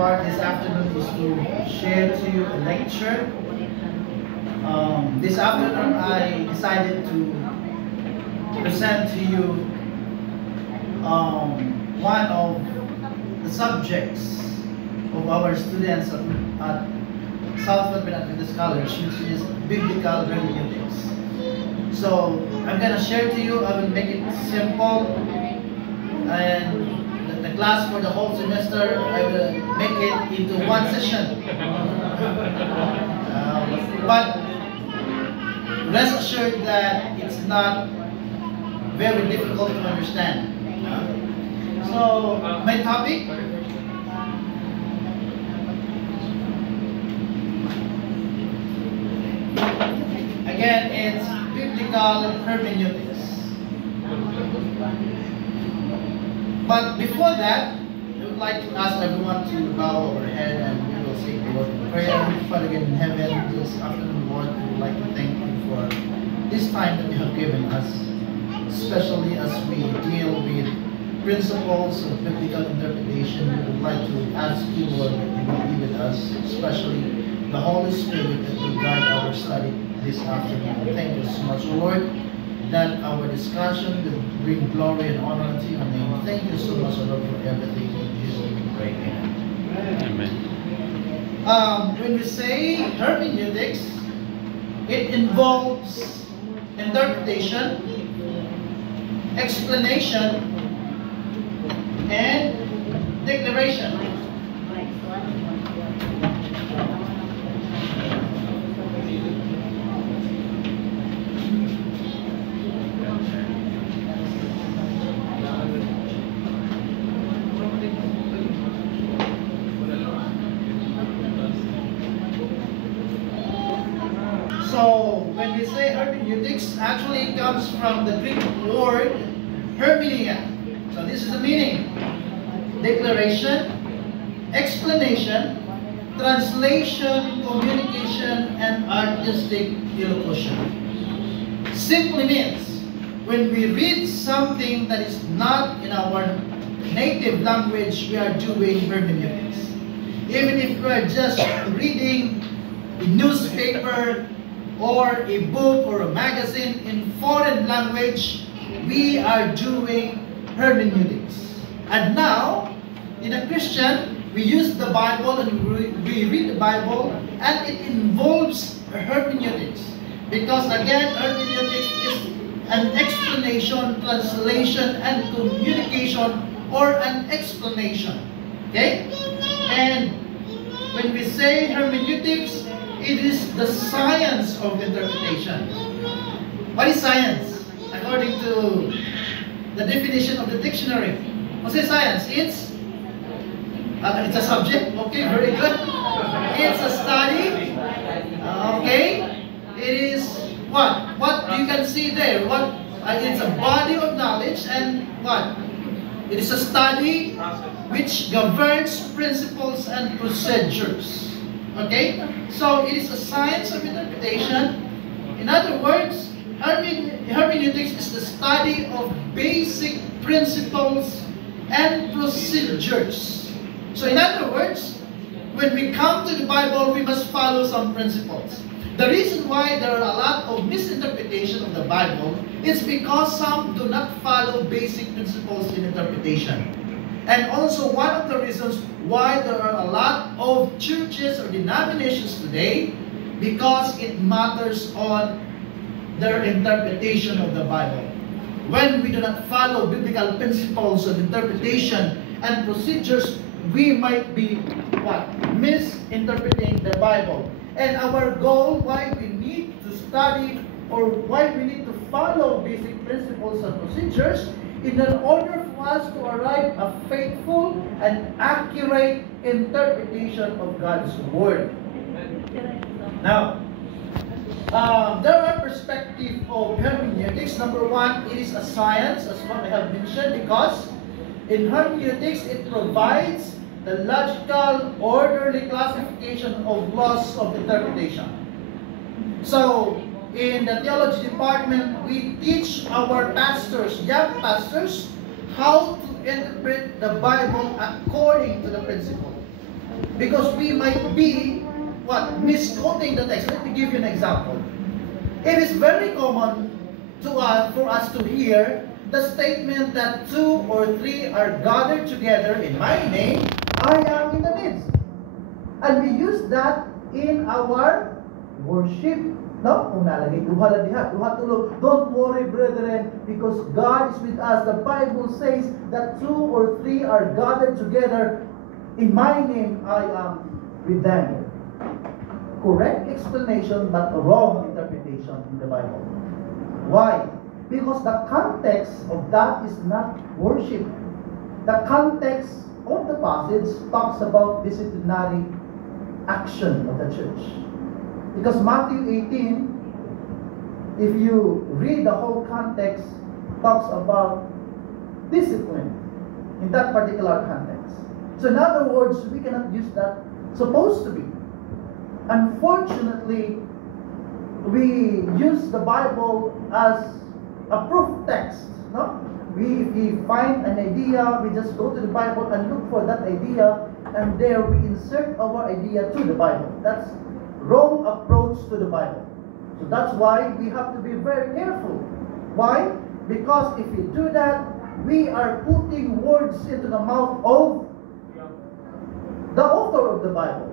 part this afternoon is to share to you a lecture. This afternoon I decided to present to you one of the subjects of our students at Southwood Adventist College, which is biblical hermeneutics. So I'm gonna share to you. I will make it simple, and the class for the whole semester I will make it into one session. But rest assured that it's not very difficult to understand. So my topic. Again, it's biblical hermeneutics. But before that, I would like to ask everyone to bow our head and we will say the Lord in prayer. Father in heaven, this afternoon, Lord, we would like to thank you for this time that you have given us, especially as we deal with principles of biblical interpretation. We would like to ask you, Lord, that you will be with us, especially the Holy Spirit that will guide our study this afternoon. Thank you so much, Lord, that our discussion will bring glory and honor to your name. Thank you so much, Lord, for everything. In Jesus' name we pray. Amen. When we say hermeneutics, it involves interpretation, explanation, and declaration. So, when we say hermeneutics, actually it comes from the Greek word hermeneutia. So this is the meaning: declaration, explanation, translation, communication, and artistic elocution. Simply means, when we read something that is not in our native language, we are doing hermeneutics. Even if we are just reading a newspaper or a book or a magazine in foreign language, we are doing hermeneutics. And now, in a Christian, we use the Bible and we read the Bible, and it involves hermeneutics. Because again, hermeneutics is an explanation, translation, and communication, or an explanation. Okay? And when we say hermeneutics, it is the science of interpretation. What is science? According to the definition of the dictionary. What's science? It's a subject. Okay, very good. It's a study. Okay. It is what? What you can see there. What? It's a body of knowledge, and what? It is a study which governs principles and procedures. Okay? So it is a science of interpretation. In other words, hermeneutics is the study of basic principles and procedures. So in other words, when we come to the Bible, we must follow some principles. The reason why there are a lot of misinterpretation of the Bible is because some do not follow basic principles in interpretation. And also one of the reasons why there are a lot of churches or denominations today, because it matters on their interpretation of the Bible. When we do not follow biblical principles of interpretation and procedures, we might be what? Misinterpreting the Bible. And our goal, why we need to study or why we need to follow basic principles and procedures, in order for us to arrive a faithful and accurate interpretation of God's Word. Now, there are perspectives of hermeneutics. Number one, it is a science, as what I have mentioned, because in hermeneutics, it provides the logical, orderly classification of laws of interpretation. So, in the theology department, we teach our pastors, young pastors, how to interpret the Bible according to the principle. Because we might be, misquoting the text. Let me give you an example. It is very common for us to hear the statement that 2 or 3 are gathered together in my name, I am in the midst. And we use that in our worship. No? Kung nalagay, duha lang diha, duha tulo. Don't worry, brethren, because God is with us. The Bible says that 2 or 3 are gathered together in my name, I am with them. Correct explanation, but wrong interpretation in the Bible. Why? Because the context of that is not worship. The context of the passage talks about disciplinary action of the church. Because Matthew 18, if you read the whole context, talks about discipline in that particular context. So in other words, we cannot use that supposed to be. Unfortunately, we use the Bible as a proof text. No? If we find an idea, we just go to the Bible and look for that idea, and there we insert our idea to the Bible. That's wrong approach to the Bible. So that's why we have to be very careful. Why? Because if we do that, we are putting words into the mouth of the author of the Bible.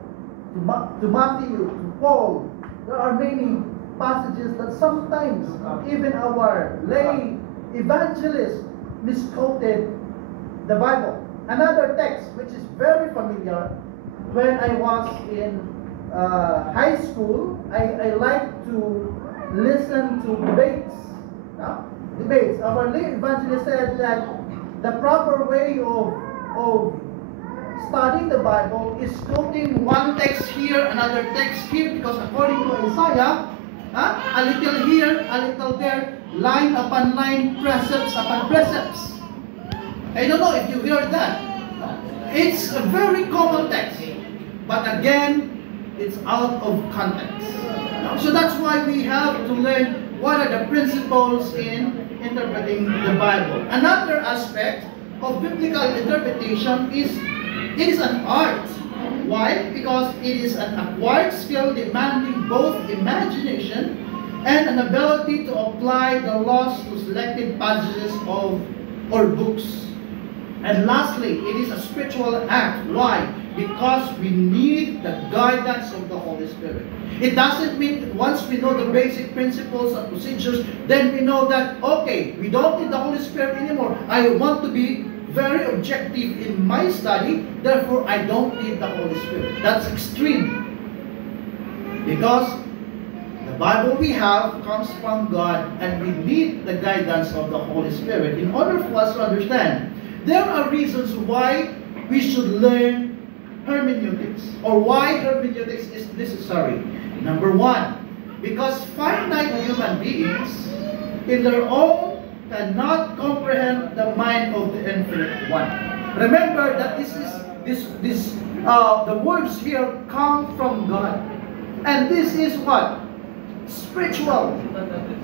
To Matthew, to Paul, there are many passages that sometimes even our lay evangelists misquoted the Bible. Another text which is very familiar, when I was in high school, I like to listen to debates. Debates. Our lay evangelist said that the proper way of studying the Bible is quoting one text here, another text here, because according to Isaiah, a little here, a little there, line upon line, precepts upon precepts. I don't know if you heard that. It's a very common text, but again, it's out of context. So that's why we have to learn what are the principles in interpreting the Bible. Another aspect of biblical interpretation is it is an art. Why? Because it is an acquired skill demanding both imagination and an ability to apply the laws to selected passages or books. And lastly, it is a spiritual act. Why? Because we need the guidance of the Holy Spirit. It doesn't mean once we know the basic principles and procedures, then we know that, okay, we don't need the Holy Spirit anymore. I want to be very objective in my study, therefore I don't need the Holy Spirit. That's extreme. Because the Bible we have comes from God, and we need the guidance of the Holy Spirit in order for us to understand. There are reasons why we should learn hermeneutics, or why hermeneutics is necessary. Number one, because finite human beings in their own cannot comprehend the mind of the infinite one. Remember that the words here come from God, and this is what? Spiritual.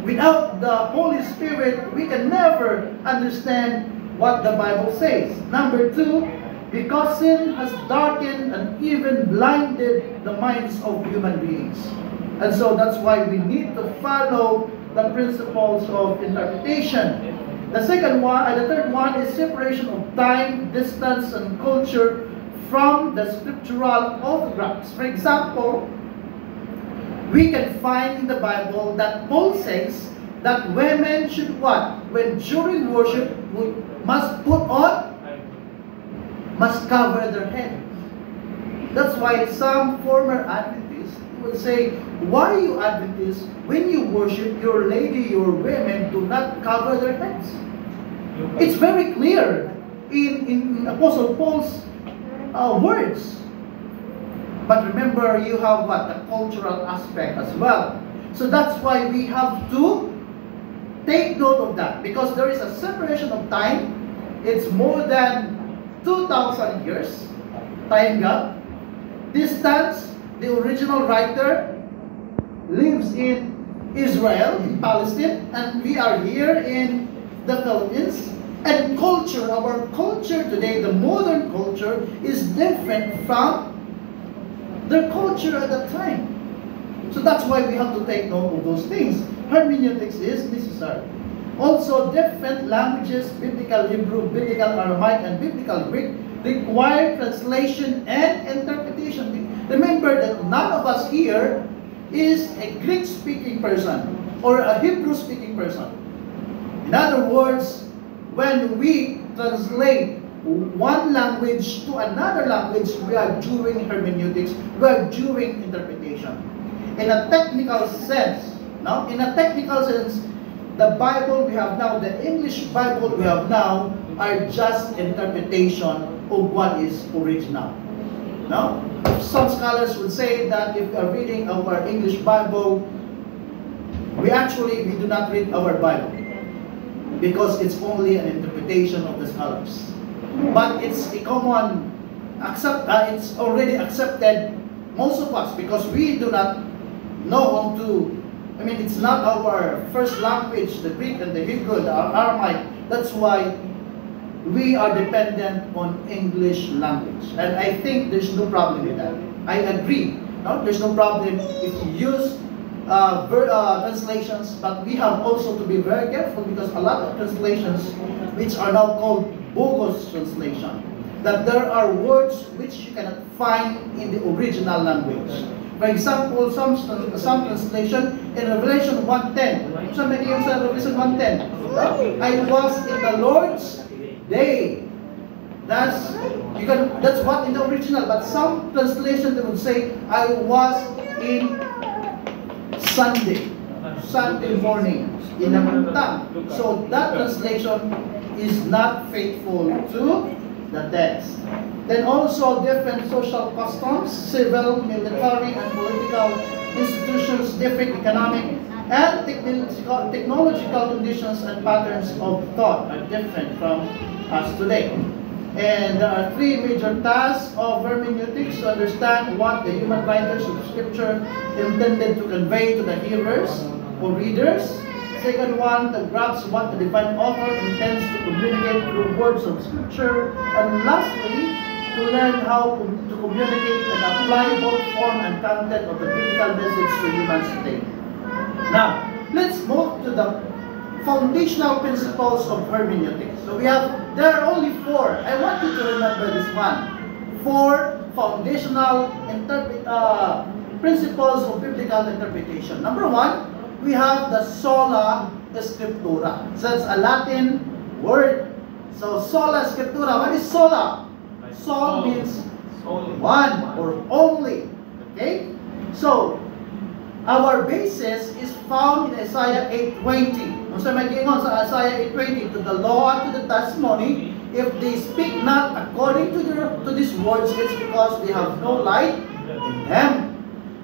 Without the Holy Spirit, we can never understand what the Bible says. Number two, because sin has darkened and even blinded the minds of human beings. And so that's why we need to follow the principles of interpretation. The third one is separation of time, distance, and culture from the scriptural autographs. For example, we can find in the Bible that Paul says that women should what? When during worship, must cover their head. That's why some former Adventists will say, why you Adventists, when you worship, your women do not cover their heads? It's very clear in Apostle Paul's words. But remember, you have what? The cultural aspect as well. So that's why we have to take note of that, because there is a separation of time. It's more than 2,000 years time gap. Distance, the original writer lives in Israel, in Palestine, and we are here in the Philippines. And culture, our culture today, the modern culture, is different from their culture at that time. So that's why we have to take note of those things. Hermeneutics is necessary. Also, different languages, Biblical Hebrew, Biblical Aramaic, and Biblical Greek, require translation and interpretation. Remember that none of us here is a Greek-speaking person or a Hebrew-speaking person. In other words, when we translate one language to another language, we are doing hermeneutics, we are doing interpretation. In a technical sense, the Bible we have now, the English Bible we have now, are just interpretation of what is original. Now, some scholars would say that if we are reading our English Bible, we do not read our Bible because it's only an interpretation of the scholars. But it's a common it's already accepted, most of us, because we do not know how to. It's not our first language, the Greek and the Hebrew, the Aramaic. That's why we are dependent on English language. And I think there's no problem with that. I agree. No? There's no problem if you use translations, but we have also to be very careful because a lot of translations, which are now called bogus translation, that there are words which you cannot find in the original language. For example, some translation in Revelation 1:10. So many yung sa Revelation 1:10. I was in the Lord's day. That's what in the original. But some translation they would say, I was in Sunday morning in the Mantang. So that translation is not faithful to the text. Then also different social customs, civil, military, and political institutions, different economic and technological conditions and patterns of thought are different from us today. And there are three major tasks of hermeneutics: to understand what the human writers of Scripture intended to convey to the hearers or readers. Second one, to grasp what the divine author intends to communicate through words of Scripture. And lastly, to learn how to communicate and apply both form and content of the biblical message to humans today. Now, let's move to the foundational principles of hermeneutics. So there are only four. I want you to remember this one. Four foundational principles of biblical interpretation. Number one, we have the sola scriptura. So that's a Latin word. So sola scriptura. What is sola? Sol means one or only. Okay? So, our basis is found in Isaiah 8:20. Kung sa mag-ingon sa Isaiah 8:20, to the law and to the testimony, if they speak not according to these words, it's because they have no light in them.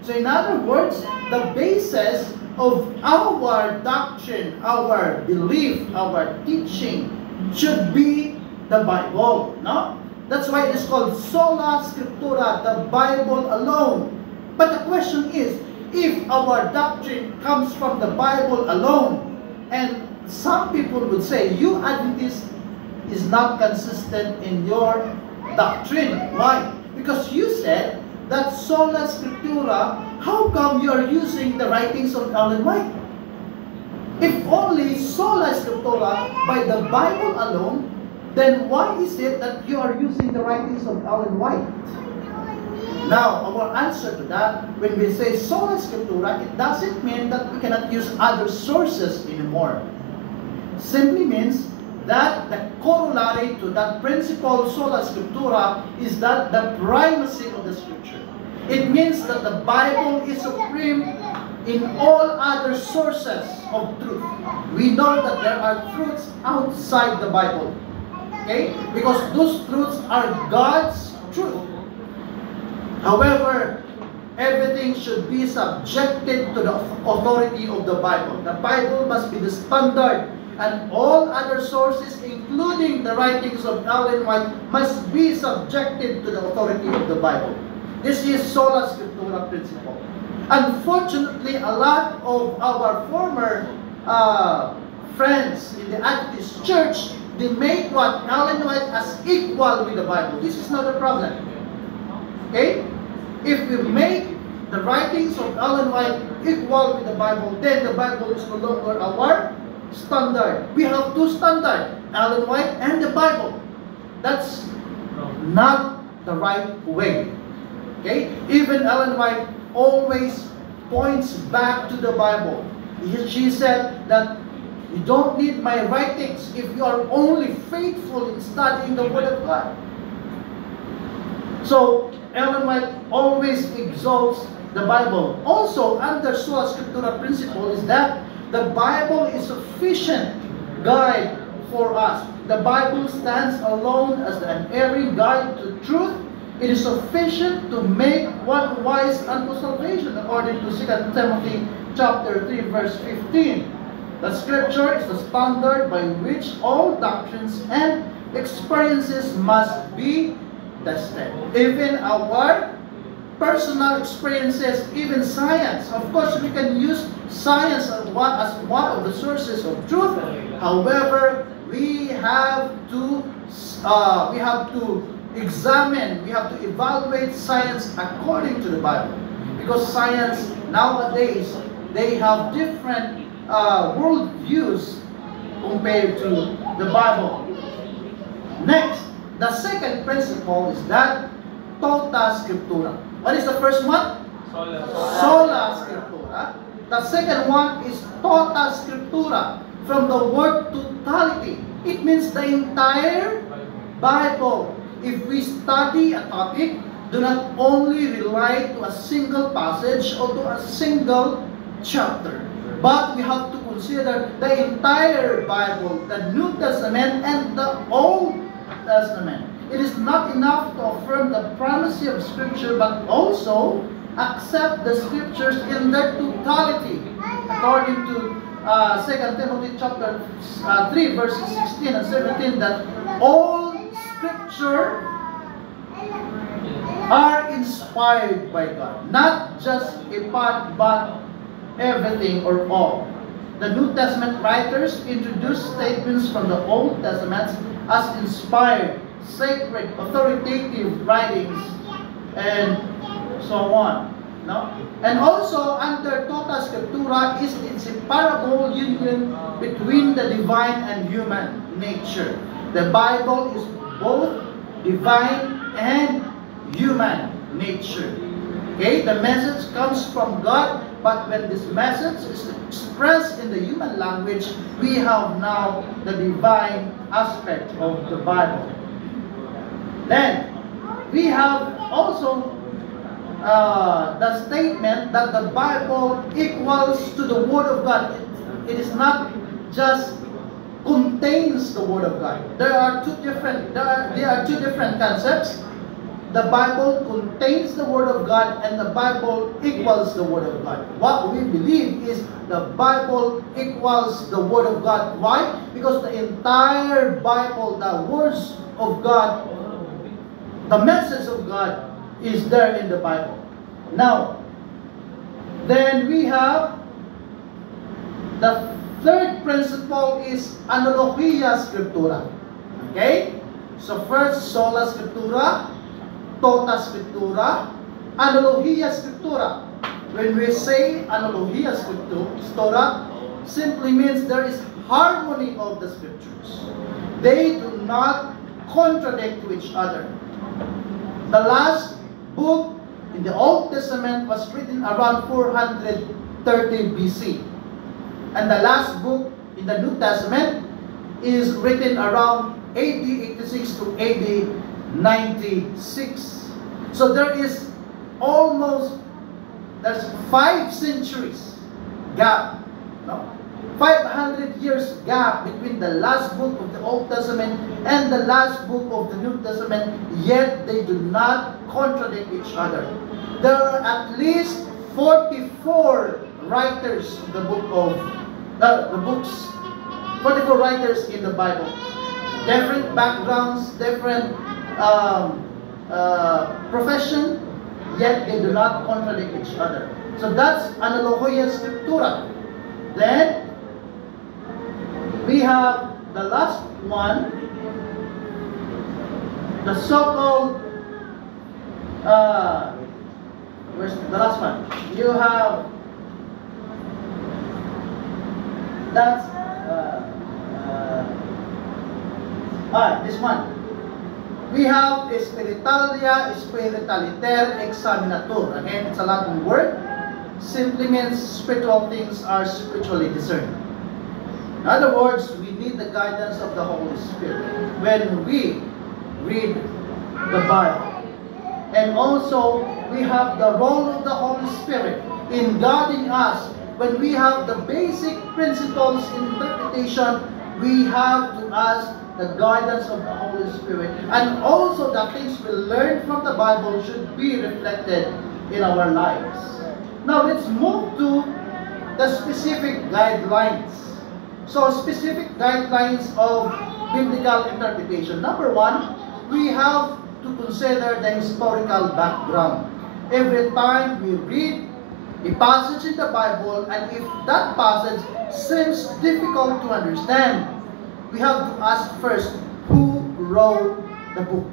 So in other words, the basis of our doctrine, our belief, our teaching should be the Bible. No? That's why it is called sola scriptura, the Bible alone. But the question is, if our doctrine comes from the Bible alone, and some people would say, you Adventists is not consistent in your doctrine. Why? Because you said that sola scriptura, how come you are using the writings of Ellen White? If only sola scriptura by the Bible alone, then why is it that you are using the writings of Ellen White? Now, our answer to that, when we say sola scriptura, it doesn't mean that we cannot use other sources anymore. Simply means that the corollary to that principle sola scriptura is that the primacy of the Scripture. It means that the Bible is supreme in all other sources of truth. We know that there are truths outside the Bible. Okay? Because those truths are God's truth. However, everything should be subjected to the authority of the Bible. The Bible must be the standard, and all other sources, including the writings of Ellen White, must be subjected to the authority of the Bible. This is sola scriptura principle. Unfortunately, a lot of our former friends in the Adventist Church, they make what Ellen White as equal with the Bible. This is not a problem. Okay? If we make the writings of Ellen White equal with the Bible, then the Bible is no longer our standard. We have two standards, Ellen White and the Bible. That's not the right way. Okay? Even Ellen White always points back to the Bible. She said that you don't need my writings if you are only faithful in studying the Word of God. So, Ellen White always exalts the Bible. Also, under sola scriptura principle is that the Bible is sufficient guide for us. The Bible stands alone as an unerring guide to truth. It is sufficient to make one wise unto salvation, according to 2 Timothy chapter 3, verse 15. The Scripture is the standard by which all doctrines and experiences must be tested. Even our personal experiences, even science. Of course, we can use science as one of the sources of truth. However, we have to examine, we have to evaluate science according to the Bible. Because science nowadays, they have different world views compared to the Bible. Next, the second principle is that tota scriptura. What is the first one? Sola scriptura. The second one is tota scriptura. From the word totality, it means the entire Bible. If we study a topic, do not only rely to a single passage or to a single chapter, but we have to consider the entire Bible, the New Testament and the Old Testament. It is not enough to affirm the primacy of Scripture, but also accept the Scriptures in their totality, according to 2 Timothy chapter 3, verses 16 and 17, that all Scripture are inspired by God. Not just a part, but everything or all. The New Testament writers introduce statements from the Old Testament as inspired, sacred, authoritative writings, and so on. No? And also, under tota scriptura is inseparable union between the divine and human nature. The Bible is both divine and human nature. Okay, the message comes from God, but when this message is expressed in the human language, we have now the divine aspect of the Bible. Then, we have also the statement that the Bible equals to the Word of God. It is not just contains the Word of God. There are two different concepts. The Bible contains the Word of God and the Bible equals the Word of God. What we believe is the Bible equals the Word of God. Why? Because the entire Bible, the words of God, the message of God is there in the Bible. Now, then we have the third principle is analogia scriptura. Okay? So first, sola scriptura, tota scriptura, analogia scriptura. When we say analogia scriptura, simply means there is harmony of the scriptures. They do not contradict to each other. The last book in the Old Testament was written around 430 BC. And the last book in the New Testament is written around AD 86 to AD 96. So there's 5 centuries gap, no? 500 years gap between the last book of the Old Testament and the last book of the New Testament, yet they do not contradict each other. There are at least 44 writers in the books, 44 writers in the Bible. Different backgrounds, different profession, yet they do not contradict each other. So that's analogia scriptura. Then we have the last one, the so-called Where's the last one? You have that's this one. We have Spiritualia Spiritualiter Examinatur. Again, it's a Latin word. Simply means spiritual things are spiritually discerned. In other words, we need the guidance of the Holy Spirit when we read the Bible. And also, we have the role of the Holy Spirit in guiding us. When we have the basic principles in interpretation, we have to ask the guidance of the Holy Spirit. And also, the things we learn from the Bible should be reflected in our lives. Now, let's move to the specific guidelines. So, specific guidelines of biblical interpretation. Number one, we have to consider the historical background. Every time we read a passage in the Bible, and if that passage seems difficult to understand, we have to ask first, who wrote the book?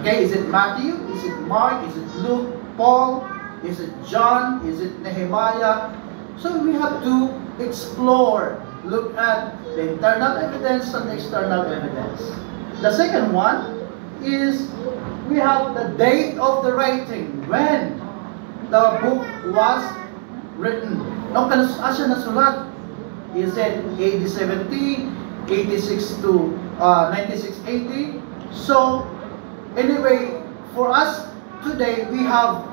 Okay, is it Matthew? Is it Mark? Is it Luke? Paul? Is it John? Is it Nehemiah? So we have to explore, look at the internal evidence and the external evidence. The second one is we have the date of the writing, when the book was written. Nung siya nasulat, is it AD 70, 86 to 96 AD? So, anyway, for us today, we have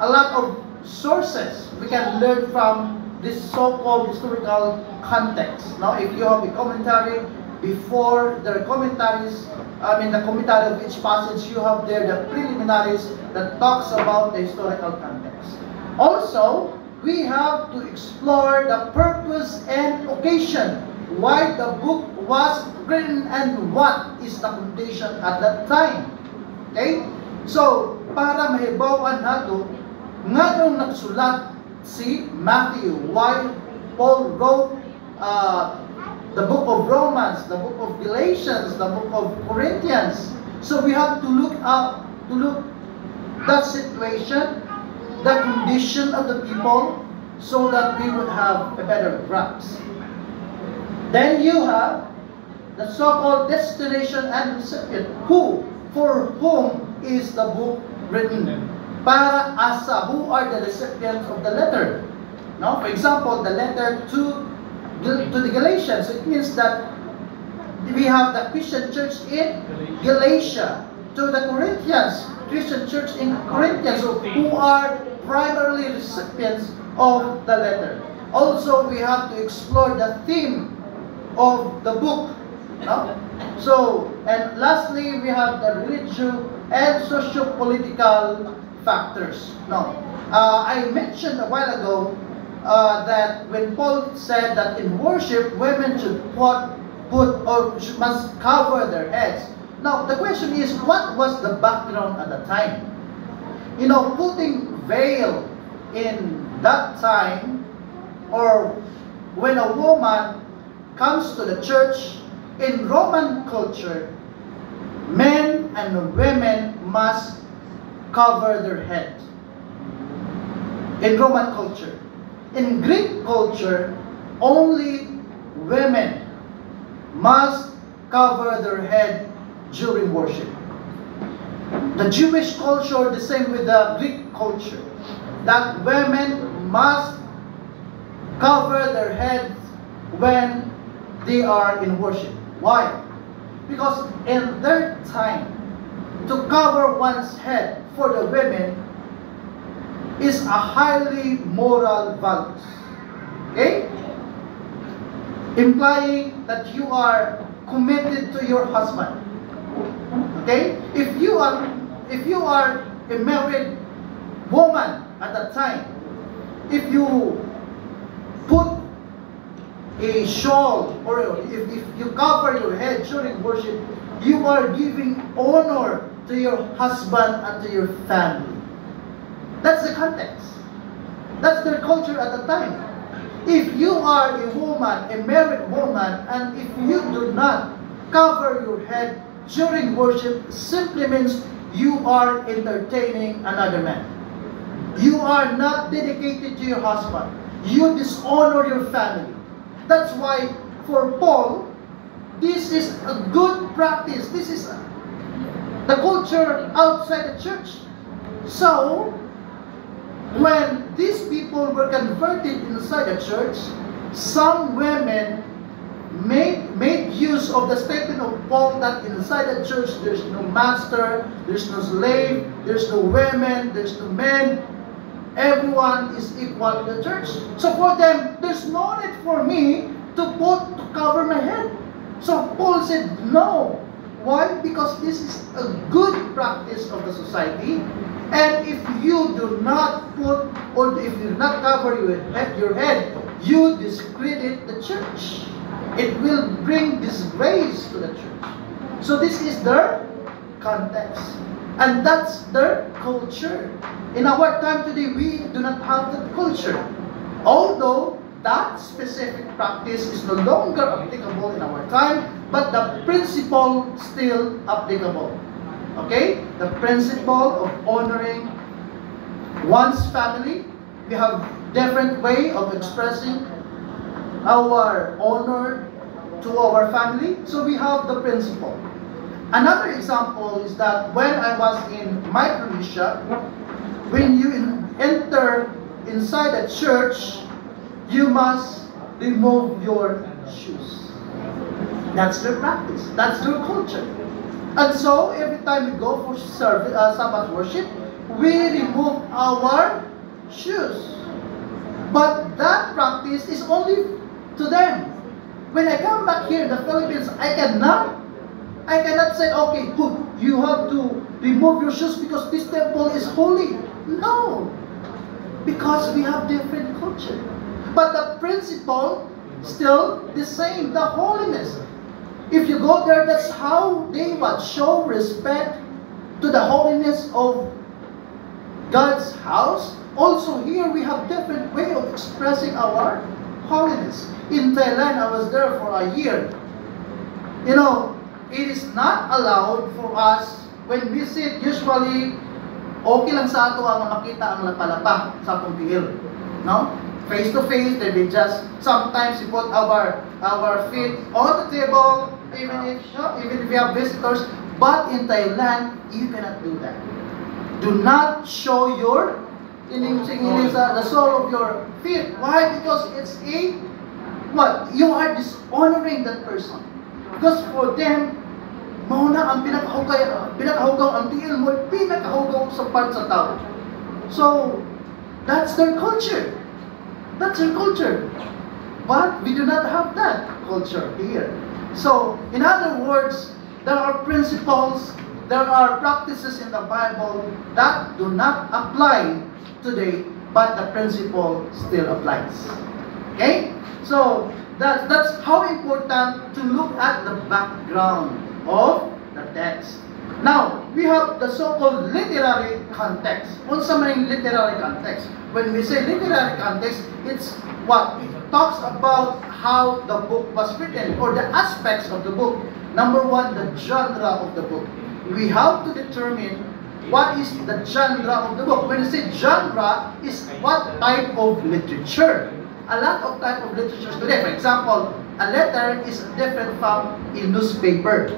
a lot of sources we can learn from this so-called historical context. Now, if you have a commentary, before the commentaries, the commentary of each passage, you have there the preliminaries that talks about the historical context. Also, we have to explore the purpose and occasion, why the book was written and what is the condition at that time. Okay? So, para mahibawan nato, nga nung nagsulat si Matthew, why Paul wrote the book of Romans, the book of Galatians, the book of Corinthians. So we have to look that situation, the condition of the people, so that we would have a better grasp. Then you have the so-called destination and recipient. Who, for whom is the book written? Para asa, who are the recipients of the letter? Now, for example, the letter to the Galatians, it means that we have the Christian church in Galatia. To the Corinthians, Christian church in Corinthians, who are primarily recipients of the letter. Also, we have to explore the theme of the book. No? So, and lastly, we have the religious and socio-political factors. Now, I mentioned a while ago that when Paul said that in worship, women should must cover their heads. Now, the question is, what was the background at the time? You know, putting veil in that time, or when a woman comes to the church, in Roman culture, men and women must cover their head. In Roman culture. In Greek culture, only women must cover their head during worship. The Jewish culture, the same with the Greek culture, that women must cover their heads when they are in worship. Why? Because in their time, to cover one's head for the women is a highly moral value. Okay? Implying that you are committed to your husband. Okay? If you are a married woman at that time, if you put a shawl or if you cover your head during worship, you are giving honor to your husband and to your family. That's the context. That's their culture at the time. If you are a woman, a married woman, and if you do not cover your head during worship, simply means you are entertaining another man. You are not dedicated to your husband. You dishonor your family. That's why for Paul, this is a good practice. This is the culture outside the church. So, when these people were converted inside the church, some women made use of the statement of Paul that inside the church there's no master, there's no slave, there's no women, there's no men. Everyone is equal in the church. So for them, there's no need for me to cover my head. So Paul said no. Why? Because this is a good practice of the society. And if you do not put, or if you do not cover your head, you discredit the church. It will bring disgrace to the church. So this is their context. And that's their culture. In our time today, we do not have that culture. Although that specific practice is no longer applicable in our time, but the principle still applicable. Okay? The principle of honoring one's family. We have different way of expressing our honor to our family. So we have the principle. Another example is that when I was in Micronesia, when you enter inside a church, you must remove your shoes. That's their practice. That's their culture. And so, every time we go for service, Sabbath worship, we remove our shoes. But that practice is only to them. When I come back here in the Philippines, I cannot say, okay, good, you have to remove your shoes because this temple is holy. No. Because we have different culture. But the principle still the same, the holiness. If you go there, that's how they would show respect to the holiness of God's house. Also here, we have different way of expressing our holiness. In Thailand, I was there for a year. You know, it is not allowed for us, when we sit, usually, okay lang sa ato ang makita ang lapalapa sa atong tiil. No? Face to face, then we just, sometimes we put our feet on the table, even if we have visitors. But in Thailand, you cannot do that. Do not show your, the sole of your feet. Why? Because it's what? You are dishonoring that person. Because for them, mauna ang pinakahugaw ang tiil mo, pinakahugaw sa part sa tao. So, that's their culture. That's their culture. But we do not have that culture here. So, in other words, there are principles, there are practices in the Bible that do not apply today, but the principle still applies. Okay? So, that's how important to look at the background of the text. Now, we have the so-called literary context. What's the meaning literary context? When we say literary context, it's what? It talks about how the book was written, or the aspects of the book. Number one, the genre of the book. We have to determine what is the genre of the book. When you say genre, is what type of literature. A lot of type of literature today. For example, a letter is different from a newspaper.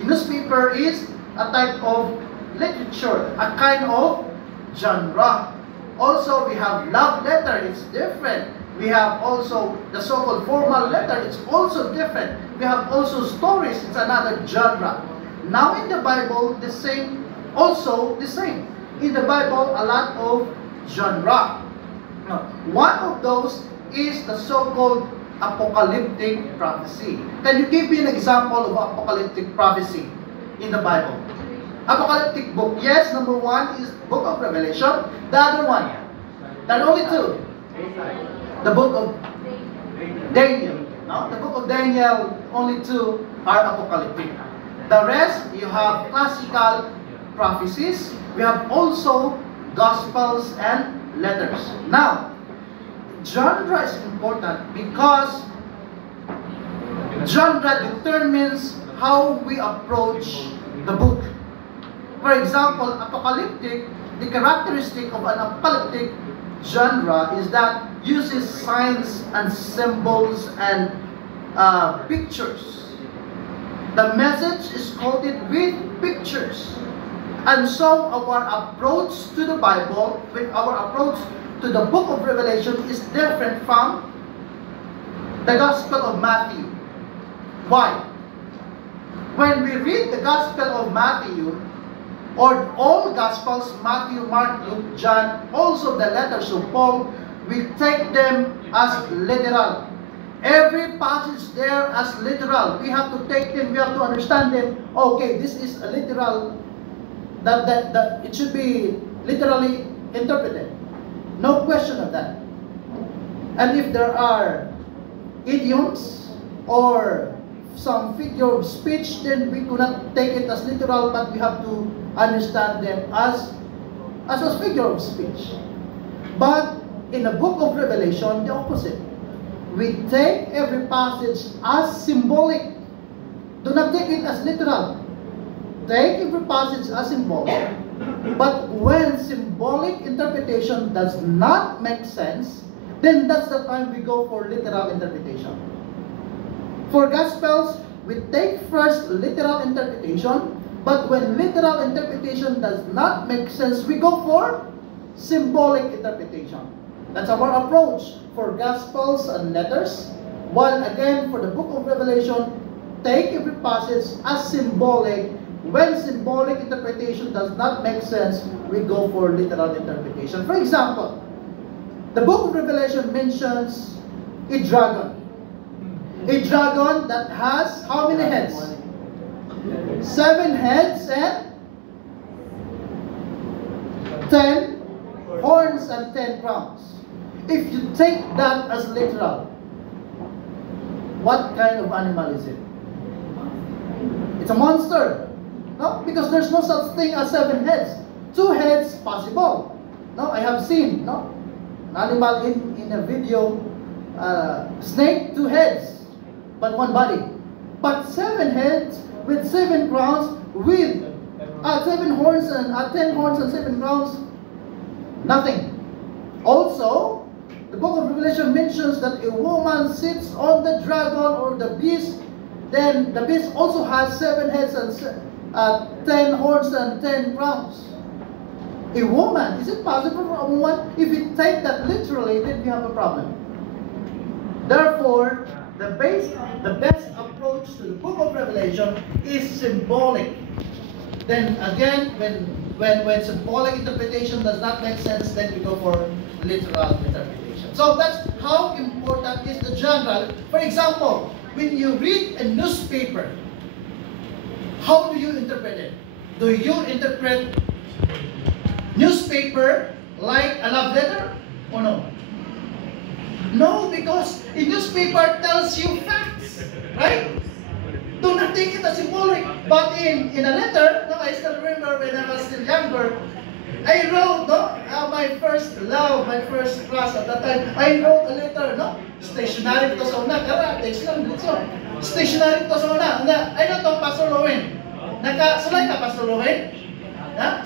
A newspaper is a type of literature, a kind of genre. Also, we have love letter, it's different. We have also the so-called formal letter, it's also different. We have also stories, it's another genre. Now in the Bible, the same. In the Bible, a lot of genre. Now, one of those is the so-called apocalyptic prophecy. Can you give me an example of apocalyptic prophecy in the Bible? Apocalyptic book. Yes, number one is book of Revelation. The other one, there are only two. The book of Daniel. No? The book of Daniel, only two are apocalyptic. The rest, you have classical prophecies. We have also gospels and letters. Now, genre is important because genre determines how we approach the book. For example, apocalyptic the characteristic of an apocalyptic genre is that uses signs and symbols and pictures. The message is quoted with pictures. And so our approach to the Bible, with our approach to the book of Revelation is different from the Gospel of Matthew. Why? When we read the Gospel of Matthew, or all Gospels, Matthew, Mark, Luke, John, also the letters of Paul, we take them as literal. Every passage there as literal. We have to take them, we have to understand them. Okay, this is a literal, that it should be literally interpreted. No question of that. And if there are idioms or some figure of speech, then we could not take it as literal, but we have to understand them as a figure of speech. But in the book of Revelation, the opposite. We take every passage as symbolic. Do not take it as literal. Take every passage as symbolic. But when symbolic interpretation does not make sense, then that's the time we go for literal interpretation. For Gospels, we take first literal interpretation, but when literal interpretation does not make sense, we go for symbolic interpretation. That's our approach for Gospels and letters. While again, for the book of Revelation, take every passage as symbolic. When symbolic interpretation does not make sense, we go for literal interpretation. For example, the book of Revelation mentions a dragon. A dragon that has how many heads? 7 heads and 10 horns and 10 crowns. If you take that as literal, what kind of animal is it? It's a monster. No? Because there's no such thing as 7 heads. 2 heads possible. No, I have seen an animal in a video, snake 2 heads, but 1 body. But 7 heads with 7 crowns, with 7 horns and 10 horns and 7 crowns, nothing. Also, the book of Revelation mentions that a woman sits on the dragon or the beast. Then the beast also has 7 heads and 10 horns and 10 crowns. A woman, is it possible for a woman? If we take that literally, then we have a problem. Therefore, the best approach to the book of Revelation is symbolic. Then again, when symbolic interpretation does not make sense, then we go for literal interpretation. So that's how important is the genre. For example, when you read a newspaper, how do you interpret it? Do you interpret newspaper like a love letter or no? No, because a newspaper tells you facts, right? Do not take it as symbolic. But in a letter, I still remember when I was still younger, I wrote my first love, my first class at that time. I wrote a letter, stationary to sa una, text lang dito. Stationary to sa una. Ay to, Pastor Lowen. Nakasulay ka, Pastor Lowen?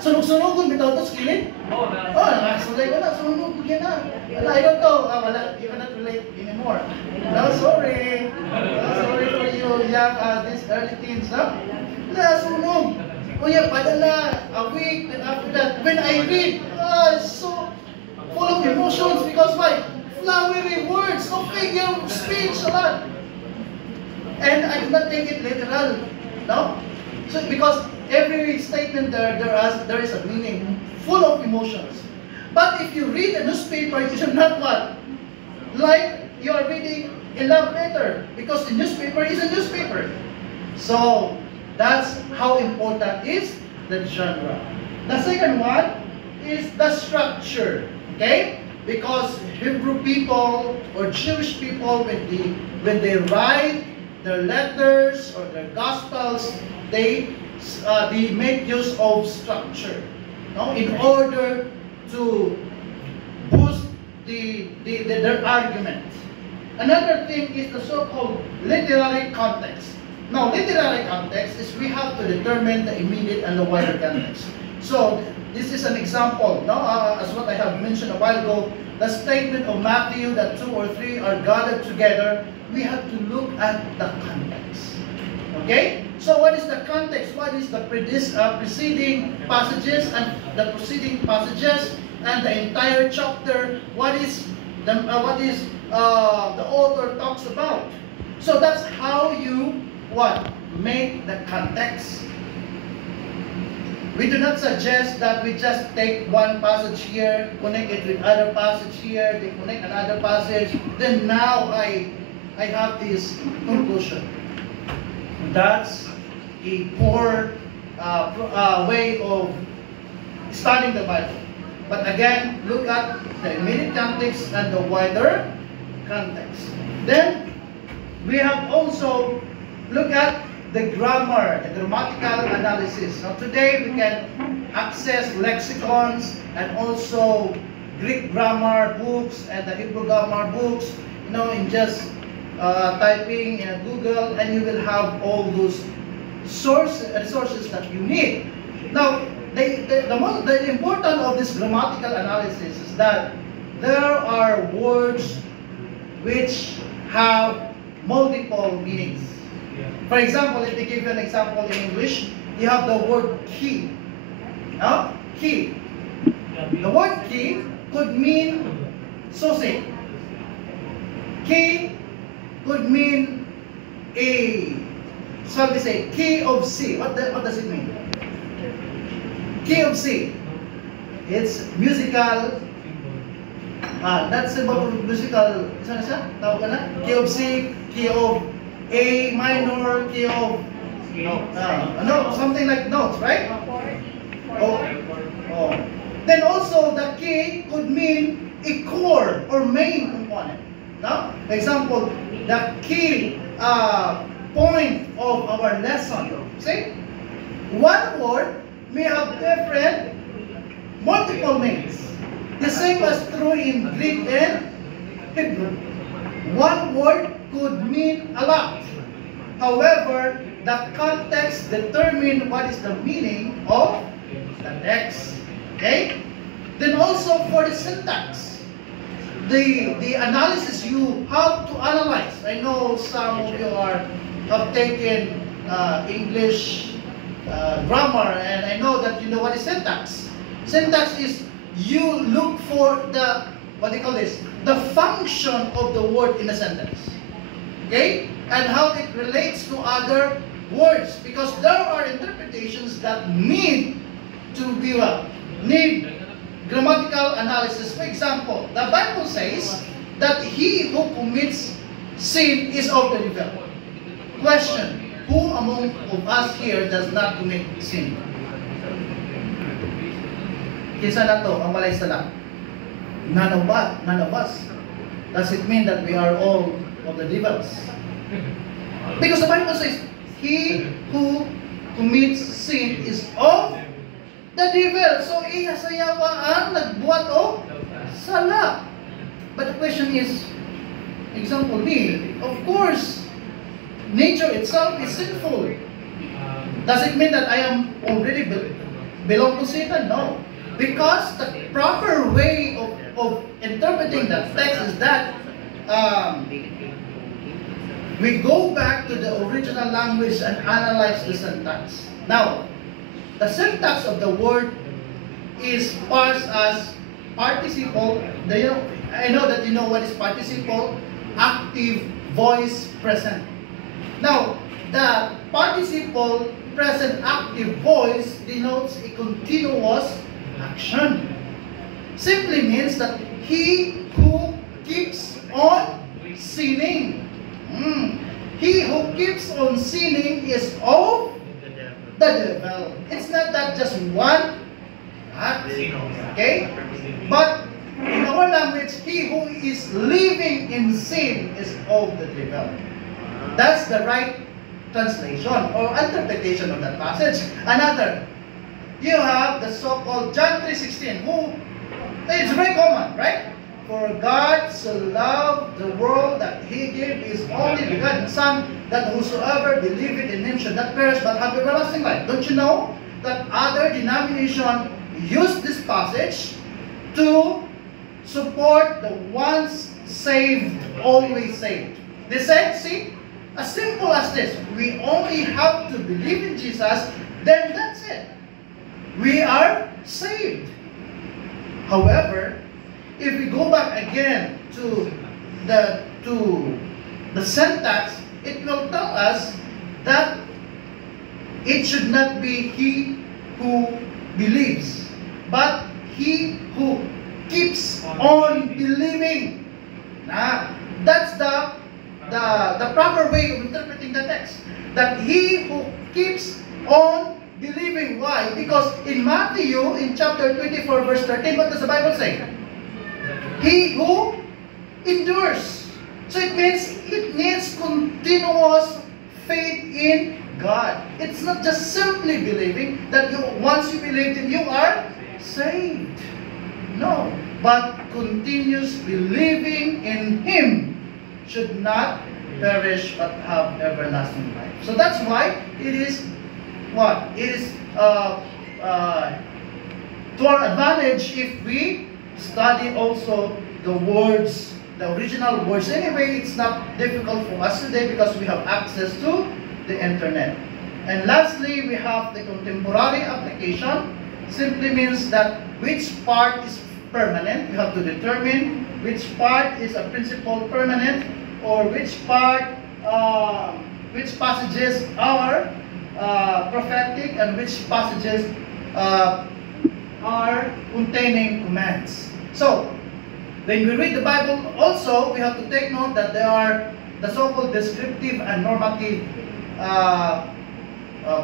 Sunog-sunogon bitaw to sa kilid? Nakasulay ko na, sunog ko na. I don't know, wala, you cannot relate anymore. No, sorry. Sorry for you, young, these early teens, sunog. Kuya, padala, a week, and after that, when I read, it's so full of emotions because why? Flowery words, no figure of speech, a lot. And I do not take it literal, no? So because every statement there is a meaning, full of emotions. But if you read a newspaper, you should not what? Like you are reading a love letter, because the newspaper is a newspaper. So that's how important is the genre. The second one is the structure. Okay? Because Hebrew people or Jewish people, when they write their letters or their gospels, they make use of structure, in order to boost their argument. Another thing is the so-called literary context. Now, literary context is we have to determine the immediate and the wider context. So, this is an example, no? As what I have mentioned a while ago, the statement of Matthew that 2 or 3 are gathered together, we have to look at the context. Okay? So what is the context? What is the preceding passages and the preceding passages and the entire chapter? What is the author talks about? So that's how you what? Make the context. We do not suggest that we just take one passage here, connect it with other passage here, then connect another passage, then now I have this conclusion. That's a poor way of studying the Bible. But again, look at the immediate context and the wider context. Then we have also look at the grammar, the grammatical analysis. Now today we can access lexicons and also Greek grammar books and the Hebrew grammar books, you know, in just typing in Google, and you will have all those resources that you need. Now, the importance of this grammatical analysis is that there are words which have multiple meanings. For example, if they give you an example in English, you have the word key. Now, key. The word key could mean sausage. Key could mean shall we say, key of C. What does it mean? Key of C. It's musical. That's symbol of musical. Isa na siya? Tawag ka na? Key of C, key of A minor, key of something like notes, right? Oh. Then also the key could mean a core or main component. Now, for example, the key point of our lesson. See, one word may have different multiple meanings. The same as true in Greek and Hebrew. One word could mean a lot. However, the context determines what is the meaning of the text. Okay? Then also for the syntax, the analysis you have to analyze. I know some of you have taken English grammar, and I know that you know what is syntax. Syntax is you look for the, what do you call this? The function of the word in a sentence. Okay? And how it relates to other words. Because there are interpretations that need to be need grammatical analysis. For example, the Bible says that he who commits sin is of the devil. Question, who among of us here does not commit sin? Kisa na to, ang malay sala. None of us. Does it mean that we are all of the devils? Because the Bible says, he who commits sin is of the devil. So, iyasayawa ang nagbuhat o sala. But the question is, example me, of course, nature itself is sinful. Does it mean that I am already belong to Satan? No. Because the proper way of interpreting the text is that we go back to the original language and analyze the syntax. Now, the syntax of the word is parsed as participle. I know that you know what is participle, active, voice, present. Now, the participle, present, active, voice denotes a continuous action. Simply means that he who keeps on sinning. He who keeps on sinning is of the devil. It's not that just one act, okay? But in our language, he who is living in sin is of the devil. That's the right translation or interpretation of that passage. Another, you have the so-called John 3:16, who, it's very common, right? For God so loved the world that he gave his only begotten Son, that whosoever believeth in him should not perish but have everlasting life. Don't you know that other denomination use this passage to support the once saved, always saved. They said, see, as simple as this, we only have to believe in Jesus, then that's it. We are saved. However, if we go back again to the syntax, it will tell us that it should not be he who believes, but he who keeps on believing. That's the proper way of interpreting the text. That he who keeps on believing. Why? Because in Matthew, in chapter 24, verse 13, what does the Bible say? He who endures. So it needs continuous faith in God. It's not just simply believing that once you believe in, you are saved. No. But continuous believing in Him should not perish but have everlasting life. So that's why it is what? It is to our advantage if we study also the words, the original words. Anyway, it's not difficult for us today because we have access to the internet. And lastly, we have the contemporary application. Simply means that which part is permanent. You have to determine which part is a principle permanent, or which passages are prophetic and which passages are containing commands. So, when we read the Bible also, we have to take note that there are the so-called descriptive and normative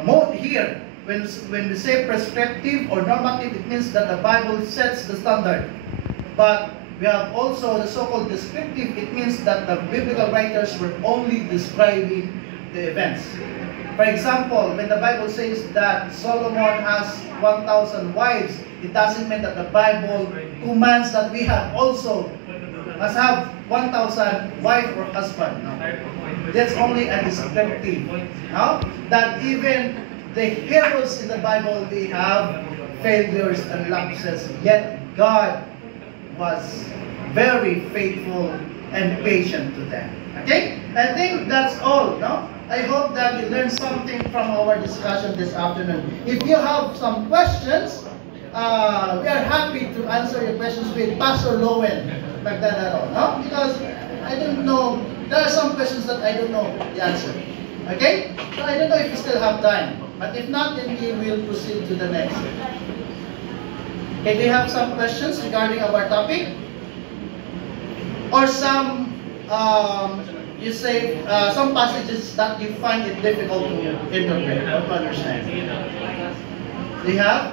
mode here. When we say prescriptive or normative, it means that the Bible sets the standard. But we have also the so-called descriptive. It means that the biblical writers were only describing the events. For example, when the Bible says that Solomon has 1,000 wives, it doesn't mean that the Bible commands that we must have 1,000 wife or husband. No. That's only a descriptive. No? That even the heroes in the Bible, they have failures and lapses, yet God was very faithful and patient to them. Okay? I think that's all. No? I hope that you learned something from our discussion this afternoon. If you have some questions, we are happy to answer your questions with Pastor Lowen Magdanaro. No? Because I don't know, there are some questions that I don't know the answer. Okay? So I don't know if you still have time. But if not, then we will proceed to the next. Okay, do you have some questions regarding our topic? Or some, you say, some passages that you find it difficult to interpret or to understand? Do you have?